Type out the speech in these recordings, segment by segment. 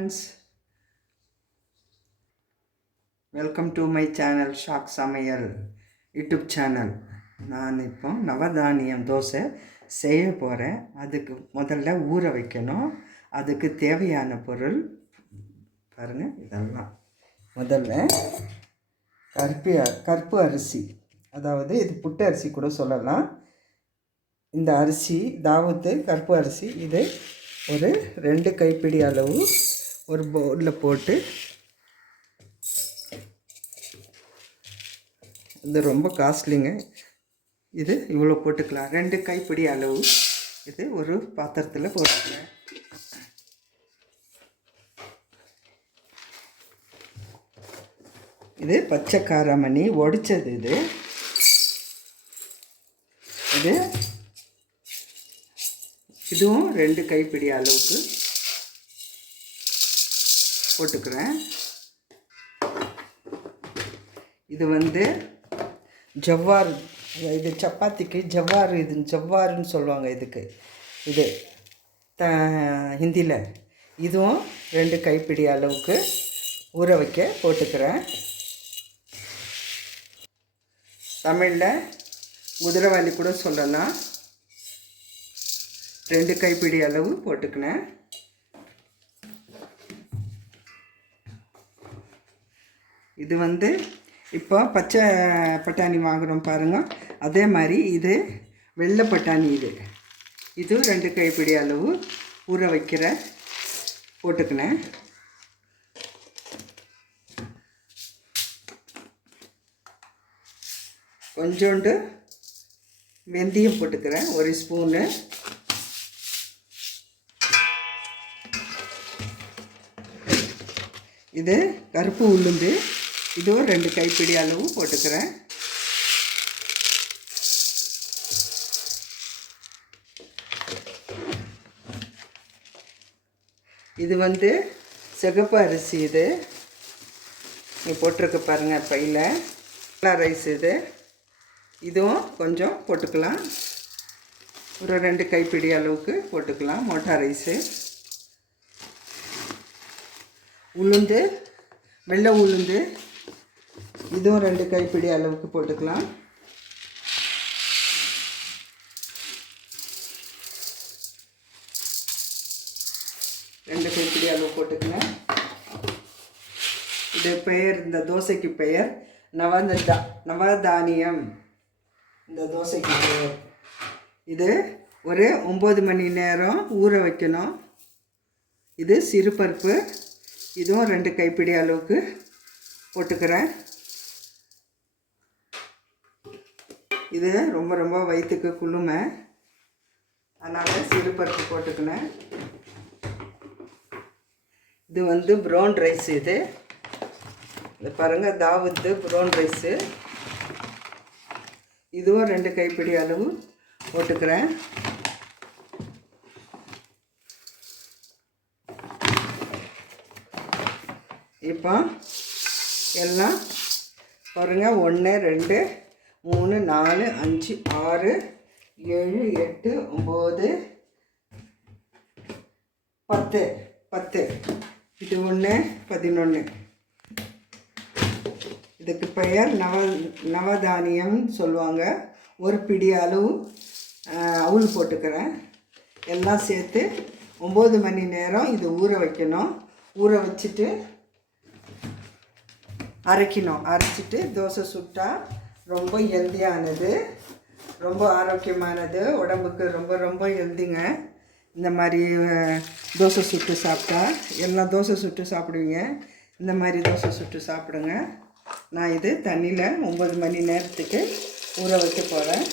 friends, welcome to my channel Shock Samayal YouTube channel. நான் இப்போ நவதானியம் தோசை செய்ய போகிறேன். அதுக்கு முதல்ல ஊற வைக்கணும். அதுக்கு தேவையான பொருள் பாருங்கள். இதெல்லாம் முதல்ல கருப்பு அரிசி, அதாவது இது புட்டு அரிசி கூட சொல்லலாம். இந்த அரிசி தாவத்து கருப்பு அரிசி, இது ஒரு 2 கைப்பிடி அளவு ஒரு பவுலில் போட்டு, இது ரொம்ப காஸ்ட்லிங்க, இது இவ்வளோ போட்டுக்கலாம். 2 கைப்பிடி அளவு இது ஒரு பாத்திரத்தில் போட்டுக்கலாம். இது பச்சை காராமணி ஒடிச்சது. இதுவும் 2 கைப்பிடி அளவுக்கு போட்டுக்கிறேன். இது ஜவ்வார், இது சப்பாத்திக்கு ஜவ்வார், இது ஜவ்வாருன்னு சொல்லுவாங்க இதுக்கு. இது ஹிந்தியில். இதுவும் 2 கைப்பிடி அளவுக்கு ஊற வைக்க போட்டுக்கிறேன். தமிழில் குதிரைவாலி கூட சொல்லலாம். 2 கைப்பிடி அளவு போட்டுக்கினேன். இது இப்போ பச்சை பட்டாணி வாங்குகிறோம் பாருங்கள், அதே மாதிரி இது வெள்ளை பட்டாணி. இது 2 கைப்பிடி அளவு ஊற வைக்கிற போட்டுக்கினேன். கொஞ்சோண்டு வெந்தயம் போட்டுக்கிறேன், 1 ஸ்பூனு. இது கருப்பு உளுந்து, இதுவும் 2 கைப்பிடி அளவு போட்டுக்கிறேன். இது சிகப்பு அரிசி, இது போட்டிருக்க பாருங்கள் பையில். ரைஸ் இதுவும் கொஞ்சம் போட்டுக்கலாம், ஒரு 2 கைப்பிடி அளவுக்கு போட்டுக்கலாம். மோட்டா ரைஸு, உளுந்து, வெள்ளை உளுந்து, இதுவும் 2 கைப்பிடி அளவுக்கு போட்டுக்கலாம். ரெண்டு கைப்பிடி அளவு போட்டுக்கலாம். இது பெயர், இந்த தோசைக்கு பெயர் நவதானியம். இந்த தோசைக்கு பெயர். இது ஒரு 9 மணி நேரம் ஊற வைக்கணும். இது சிறுபருப்பு, இதுவும் 2 கைப்பிடி அளவுக்கு போட்டுக்கிறேன். இது ரொம்ப ரொம்ப வயிற்றுக்கு குளுமை, அதனால் சிறுபருப்பு போட்டுக்கினேன். இது ப்ரௌன் ரைஸ். இது பாருங்கள், தாவத்து ப்ரௌன் ரைஸு. இதுவும் 2 கைப்பிடி அளவு போட்டுக்கிறேன். இப்போ எல்லாம் பாருங்கள், 1 2 3 4 5 6 7 8 9 10. இது 1 11. இதுக்கு பெயர் நவதானியம் சொல்லுவாங்க. ஒரு பிடி அளவு அவுள் போட்டுக்கிறேன். எல்லாம் சேர்த்து 9 மணி நேரம் இது ஊற வைக்கணும். ஊற வச்சுட்டு அரைக்கணும். அரைச்சிட்டு தோசை சுட்டால் ரொம்ப ஹெல்தியானது, ரொம்ப ஆரோக்கியமானது, உடம்புக்கு ரொம்ப ரொம்ப ஹெல்திங்க. இந்த மாதிரி தோசை சுட்டு சாப்பிட்டா, எல்லாம் தோசை சுட்டு சாப்பிடுவீங்க, இந்த மாதிரி தோசை சுட்டு சாப்பிடுங்க. நான் இது தண்ணியில் 9 மணி நேரத்துக்கு ஊற வைக்க போகிறேன்.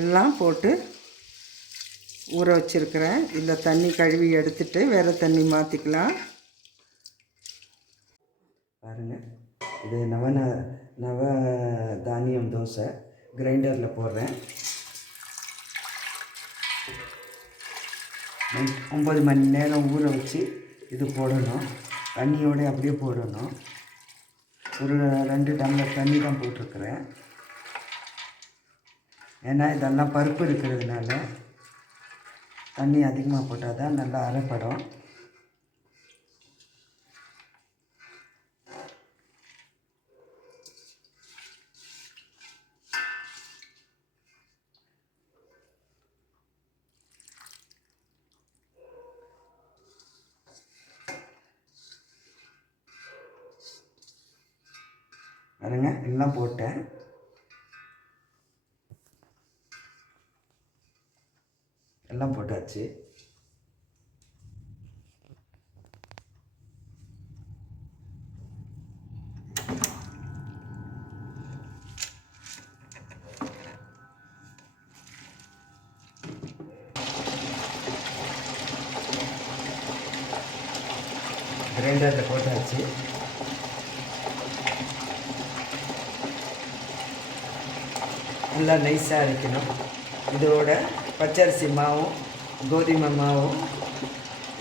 எல்லாம் போட்டு ஊற வச்சுருக்கிறேன். இந்த தண்ணி கழுவி எடுத்துட்டு வேறு தண்ணி மாற்றிக்கலாம். பாருங்கள், இது நவதானியம் தோசை கிரைண்டரில் போடுறேன். 9 மணி நேரம் ஊற வச்சு இது போடணும். தண்ணியோடு அப்படியே போடணும். ஒரு 2 டம்ளர் தண்ணி தான் போட்டிருக்கிறேன். ஏன்னா இதெல்லாம் பருப்பு இருக்கிறதுனால தண்ணி அதிகமாக போட்டால் தான் நல்லா அரைப்படும். பாருங்க எல்லாம் போட்டேன். எல்லாம் போட்டாச்சு. கிரைண்டரில் போட்டாச்சு. நல்லா நைஸாக அரைக்கணும். இதோட பச்சரிசி மாவும் கோதுமை மாவும்,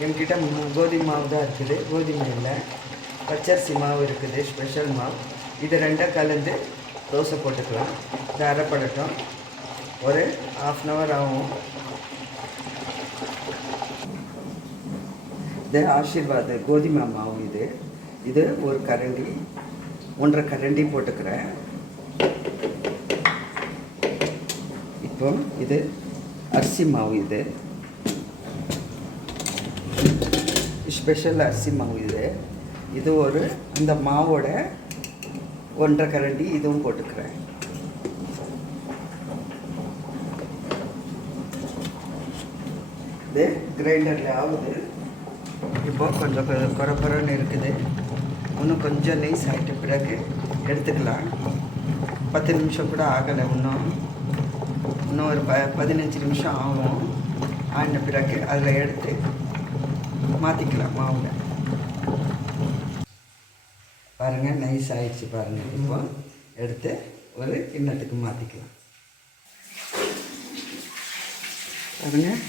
என்கிட்ட கோதுமை மாவு தான் இருக்குது, கோதுமை இல்லை, பச்சரிசி மாவு இருக்குது, ஸ்பெஷல் மாவு. இது ரெண்டும் கலந்து தோசை போட்டுக்கலாம். இது அரைப்படட்டும், ஒரு 1/2 hour ஆகும். இது ஆசீர்வாத் கோதுமை மாவு. இது ஒரு கரண்டி, 1.5 கரண்டி போட்டுக்கிறேன். இப்போ இது அரிசி மாவு, ஸ்பெஷல் அரிசி மாவு. இது ஒரு அந்த மாவோட 1.5 கரண்டி இதுவும் போட்டுக்கிறேன். இது கிரைண்டரில் ஆகுது. இப்போ கொஞ்சம் குறன்னு இருக்குது. இன்னும் கொஞ்சம் நைஸ் ஆகிட்ட பிறகு எடுத்துக்கலாம். 10 நிமிஷம் கூட ஆகலை, இன்னும் ஒரு 15 நிமிஷம் ஆகும். ஆன பிறகு அதில் எடுத்து மாற்றிக்கலாம் மாவில். பாருங்கள் நைஸ் ஆகிடுச்சு பாருங்கள். இப்போ எடுத்து ஒரு கிண்ணத்துக்கு மாற்றிக்கலாம். பாருங்கள்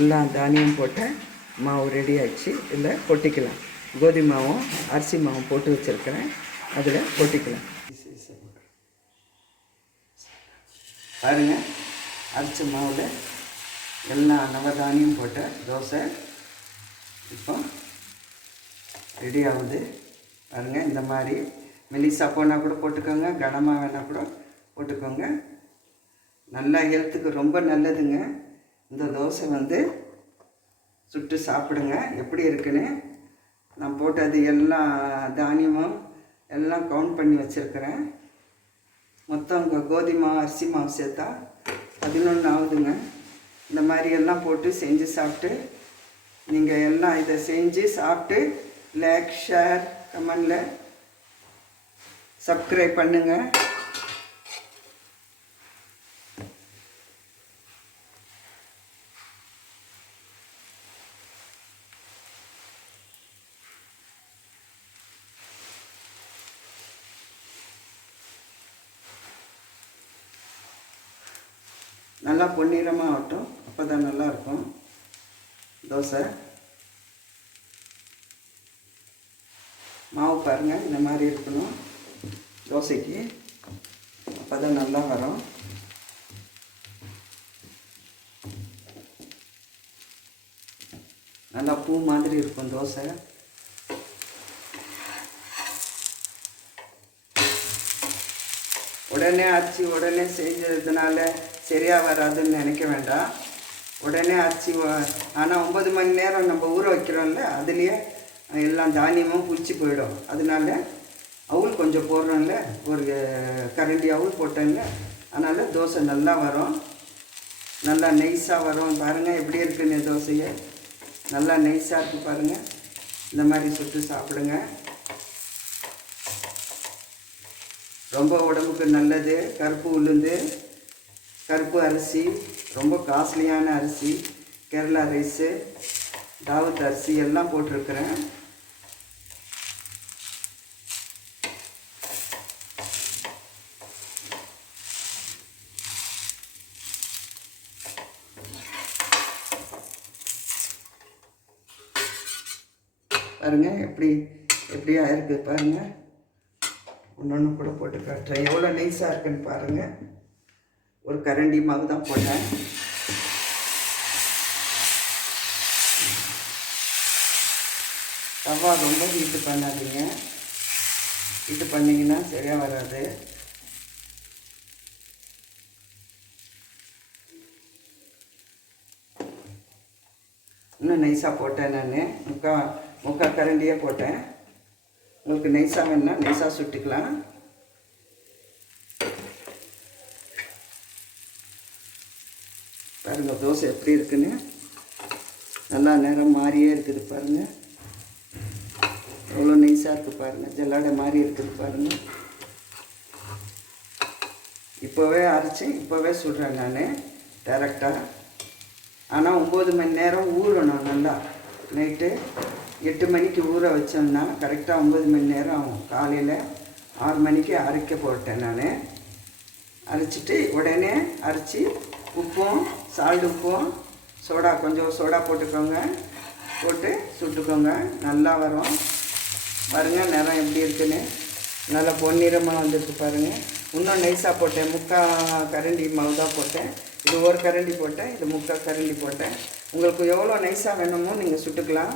எல்லா தானியம் போட்ட மாவு ரெடி ஆகிடுச்சு. இதில் கொட்டிக்கலாம். கோதுமை மாவும் அரிசி மாவும் போட்டு வச்சுருக்கிறேன், அதில் கொட்டிக்கலாம். பாருங்கள் அரிசி மாவில் எல்லா நவதானியம் போட்ட தோசை இப்போ ரெடி ஆகுது. பாருங்கள் இந்த மாதிரி மெலிசா போனால் கூட போட்டுக்கோங்க, கனமாக வேணால் கூட போட்டுக்கோங்க. நல்லா ஹெல்த்துக்கு ரொம்ப நல்லதுங்க. இந்த தோசை சுட்டு சாப்பிடுங்க. எப்படி இருக்குன்னு நான் போட்டது எல்லா தானியமும் எல்லாம் கவுண்ட் பண்ணி வச்சுருக்கிறேன். மொத்தம் கோதுமை மாவு அரிசி மாவு சேர்த்தா 11 ஆகுதுங்க. இந்த மாதிரி எல்லாம் போட்டு செஞ்சு சாப்பிட்டு நீங்கள் எல்லாம் இதை செஞ்சு சாப்பிட்டு லைக், ஷேர், கமெண்டில் சப்ஸ்கிரைப் பண்ணுங்கள். நல்லா பொன்னிறமாக ஆகட்டும், அப்போ தான் நல்லாயிருக்கும் தோசை. மாவு பாருங்கள் இந்த மாதிரி இருக்கணும் தோசைக்கு, அப்போ தான் நல்லா வரும். நல்லா பூ மாதிரி இருக்கும் தோசை. உடனே அரைச்சி உடனே செஞ்சதுனால சரியாக வராதுன்னு நினைக்க வேண்டாம். உடனே அரைச்சி, ஆனால் 9 மணி நேரம் நம்ம ஊற வைக்கிறோம்ல, அதுலேயே எல்லாம் தானியமும் புளிச்சு போயிடும். அதனால அவுள் கொஞ்சம் போடுறோம்ல, ஒரு கரண்டி அவுள் போட்டேன்ல, அதனால் தோசை நல்லா வரும், நல்லா நைஸாக வரும். பாருங்கள் எப்படி இருக்குன்னு தோசையை, நல்லா நைஸாக இருக்குது பாருங்கள். இந்த மாதிரி சுட்டு சாப்பிடுங்க, ரொம்ப உடம்புக்கு நல்லது. கருப்பு உளுந்து, கருப்பு அரிசி, ரொம்ப காஸ்ட்லியான அரிசி, கேரளா ரைஸு, தாவத் அரிசி எல்லாம் போட்டிருக்கிறேன். பாருங்கள் எப்படியா இருக்குது பாருங்கள். ஒன்று கூட போட்டு காட்டுறேன். எவ்வளோ நைஸாக இருக்குன்னு பாருங்கள். ஒரு கரண்டி மாவு தான் போட்டேன். தவா ரொம்ப ஹீட்டு பண்ணாதீங்க. ஹீட்டு பண்ணிங்கன்னா சரியாக வராது. இன்னும் நைஸாக போட்டேன். நான் முக்கால் கரண்டியே போட்டேன். உங்களுக்கு நைஸாக வேணுன்னா நைஸாக சுட்டுக்கலாம். பாருங்கள் தோசை எப்படி இருக்குன்னு. நல்லா நேரம் மாறியே இருக்குது பாருங்கள். எவ்வளோ நைஸாக இருக்குது பாருங்கள். ஜல்லாடை மாதிரி இருக்குது பாருங்கள். இப்போவே அரைச்சி இப்போவே சுடுறேன் நான் டேரெக்டாக. ஆனால் 9 மணி நேரம் ஊறணும். நல்லா நைட்டு 8 மணிக்கு ஊற வச்சோம்னா கரெக்டாக 9 மணி நேரம் ஆகும். காலையில் 6 மணிக்கு அரைக்க போட்டேன் நான். அரைச்சிட்டு உடனே அரைச்சி உப்பும் உப்பும் கொஞ்சம் சோடா போட்டுக்கோங்க. போட்டு சுட்டுக்கோங்க. நல்லா வரும் பாருங்கள். நிறம் எப்படி இருக்குன்னு நல்லா பொன்னிறமாக வந்துருக்கு பாருங்கள். இன்னும் நைஸாக போட்டேன். முக்கால் கரண்டி மாவு தான் போட்டேன். இது ஒரு கரண்டி போட்டேன். இது முக்கால் கரண்டி போட்டேன். உங்களுக்கு எவ்வளோ நைஸாக வேணுமோ நீங்கள் சுட்டுக்கலாம்.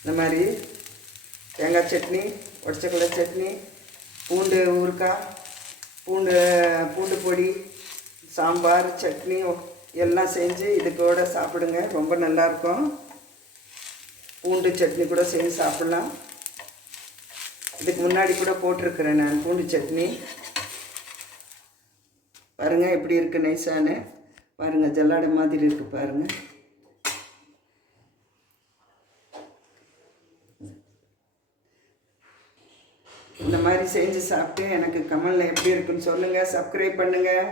இந்த மாதிரி தேங்காய் சட்னி, உடச்சக்கடலை சட்னி, பூண்டு ஊறுக்காய், பூண்டு பொடி, சாம்பார், சட்னி எல்லாம் செஞ்சு இது கூட சாப்பிடுங்க. ரொம்ப நல்லாயிருக்கும். பூண்டு சட்னி கூட செஞ்சு சாப்பிட்லாம். இதுக்கு முன்னாடி கூட போட்டிருக்கிறேன் நான் பூண்டு சட்னி. பாருங்கள் எப்படி இருக்குது நைஸானு. பாருங்கள் ஜல்லாடை மாதிரி இருக்குது பாருங்கள். இந்த மாதிரி செஞ்சு சாப்பிட்டு எனக்கு கமெண்டில் எப்படி இருக்குன்னு சொல்லுங்கள். சப்ஸ்கிரைப் பண்ணுங்கள்.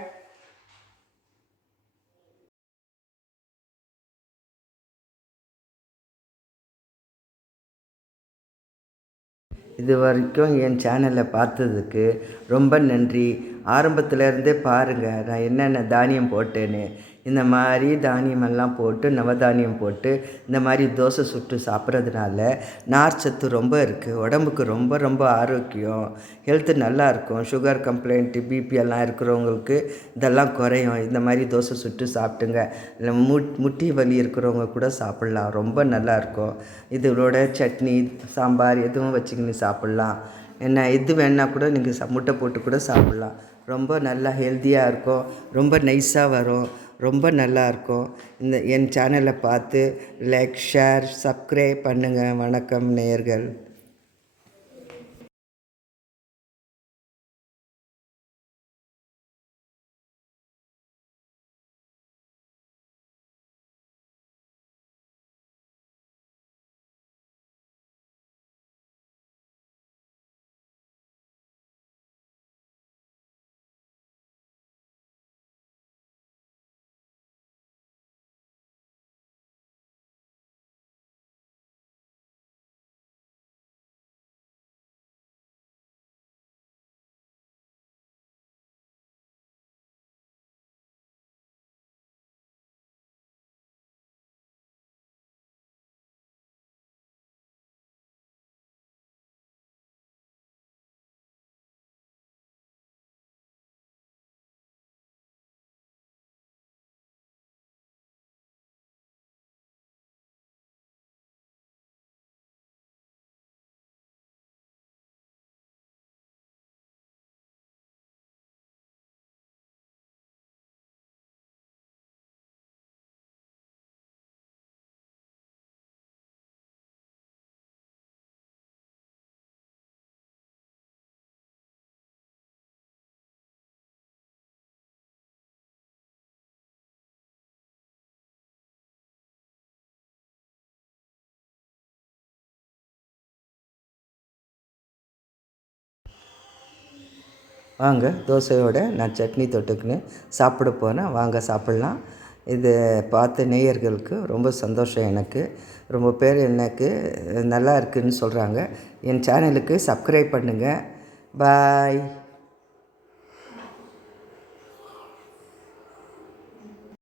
இது வரைக்கும் என் சேனலை பார்த்ததுக்கு ரொம்ப நன்றி. ஆரம்பத்துலேருந்தே பாருங்கள் நான் என்னென்ன தானியம் போட்டேன்னு. இந்த மாதிரி தானியமெல்லாம் போட்டு நவதானியம் போட்டு இந்த மாதிரி தோசை சுட்டு சாப்பிட்றதுனால நார்ச்சத்து ரொம்ப இருக்குது. உடம்புக்கு ரொம்ப ரொம்ப ஆரோக்கியம். ஹெல்த்து நல்லாயிருக்கும். சுகர் கம்ப்ளைண்ட்டு பிபி எல்லாம் இருக்கிறவங்களுக்கு இதெல்லாம் குறையும். இந்த மாதிரி தோசை சுட்டு சாப்பிட்டுங்க. இல்லை முட்டி வலி இருக்கிறவங்க கூட சாப்பிட்லாம். ரொம்ப நல்லாயிருக்கும். இதோட சட்னி சாம்பார் எதுவும் வச்சுக்கின்னு சாப்பிட்லாம். என்ன எது வேணால் கூட நீங்கள் முட்டை போட்டு கூட சாப்பிட்லாம். ரொம்ப நல்லா ஹெல்த்தியாக இருக்கும். ரொம்ப நைஸாக வரும். ரொம்ப நல்லாயிருக்கும். என் சேனலை பார்த்து லைக் ஷேர் சப்ஸ்கிரைப் பண்ணுங்கள். வணக்கம் நேயர்கள். வாங்க தோசையோடு நான் சட்னி தொட்டுக்குன்னு சாப்பிட போகிறேன். வாங்க சாப்பிட்லாம். இது பார்த்த நேயர்களுக்கு ரொம்ப சந்தோஷம். எனக்கு ரொம்ப பேர் எனக்கு நல்லா இருக்குதுன்னு சொல்கிறாங்க. என் சேனலுக்கு சப்ஸ்கிரைப் பண்ணுங்கள். பாய்.